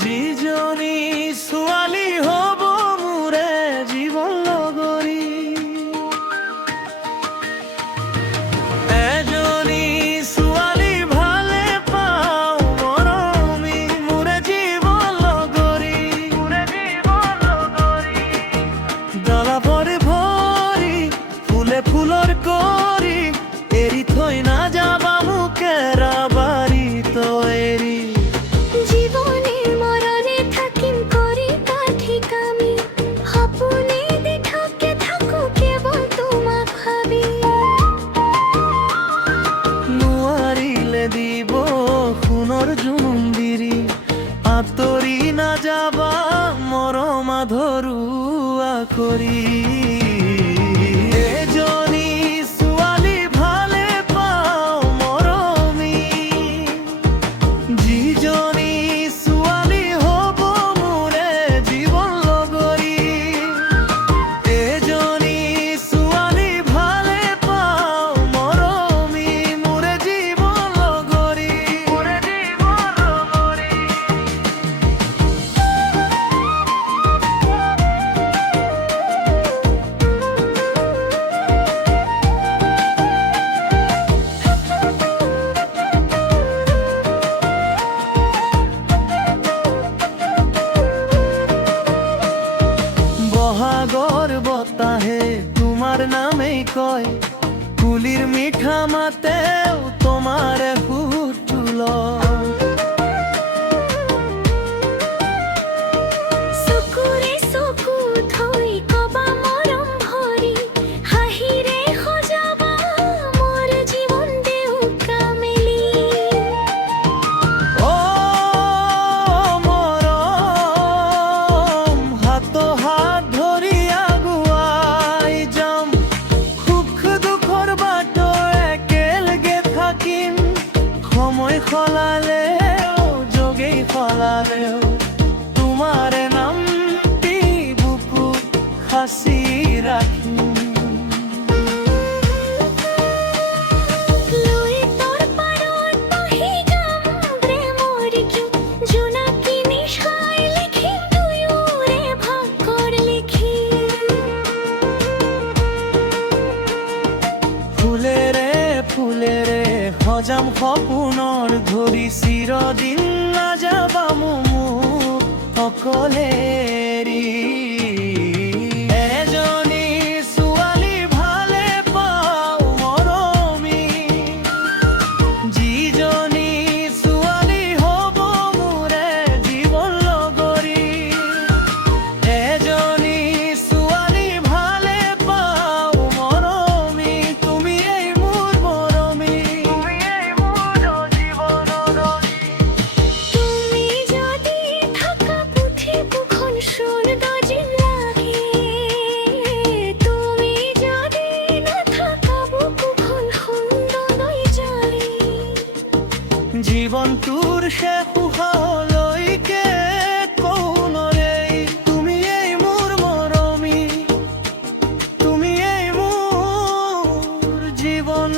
যিজনী ছোৱালী হ'ব মোৰে জীৱন লগৰী, এজনী ছোৱালী ভালে পাওঁ মৰমী মোৰে জীৱন লগৰী, ডালাপৰে ভৰি ফুলে ফুলৰ কৰি এৰি থৈ নাযাবা মোক এৰাবাৰী তই এৰি। দিব সোণৰ জোনবিৰি আঁতৰি নাযাবা মৰম আধৰুৱা কৰি, এজনী ছোৱালী ভালে পাওঁ মৰমী, যিজনী ছোৱালী হ'ব মোৰে জীৱন লগৰী, এজনী ছোৱালী ভালে পাওঁ মৰমী মোৰে জীৱন লগৰী। বহাগৰ বতাহে তোমাৰ নামেই কয়, কুলিৰ মিঠা মাতেও তোমাৰ সুৰটো লয়, চকুৰে চকু থৈ কবা মৰম ভৰি, হাঁহিৰে সজাবা মোৰ জীৱন দেউকা মেলি, অ মৰম হাত হাত ধৰি আগুৱাই যাম, সুখ দুখৰ বাট একেলগে থাকিম, সময় সলালেও যোগেই সলালেও তোমাৰে নামটি বুকুত সাঁচি ৰাখিম। লৈ তোৰ পাৰত বহি গাম প্ৰেমৰ গীত, জোনাকী নিশাই লিখিম দুয়োৰে ভাগ্যৰ লিখিম, ফুলেৰে ফুলেৰে সজাম সপোনৰ ধৰি, চিৰদিন নাযাবা মোক অকলে এৰি, এজনী ছোৱালী ভালে পাওঁ মৰমী, যিজনী ছোৱালী হ'ব মোৰে জীৱন লগৰী, এজনী ছোৱালী ভালে পাওঁ মৰমী তুমিয়েই মোৰ মৰমী, তুমিয়েই মোৰ জীৱনৰী। তুমি যদি থাকা পৃথিৱীখন সৌন্দৰ্য লাগে, তুমি যদি নাথাকা বুকুখন সুন্দৰকৈ জ্বলে, জীৱনটোৰ শেষ উশাহলৈকে কৌনৰে তুমিয়েই মোৰ মৰমী, তুমিয়েই মোৰ জীৱন।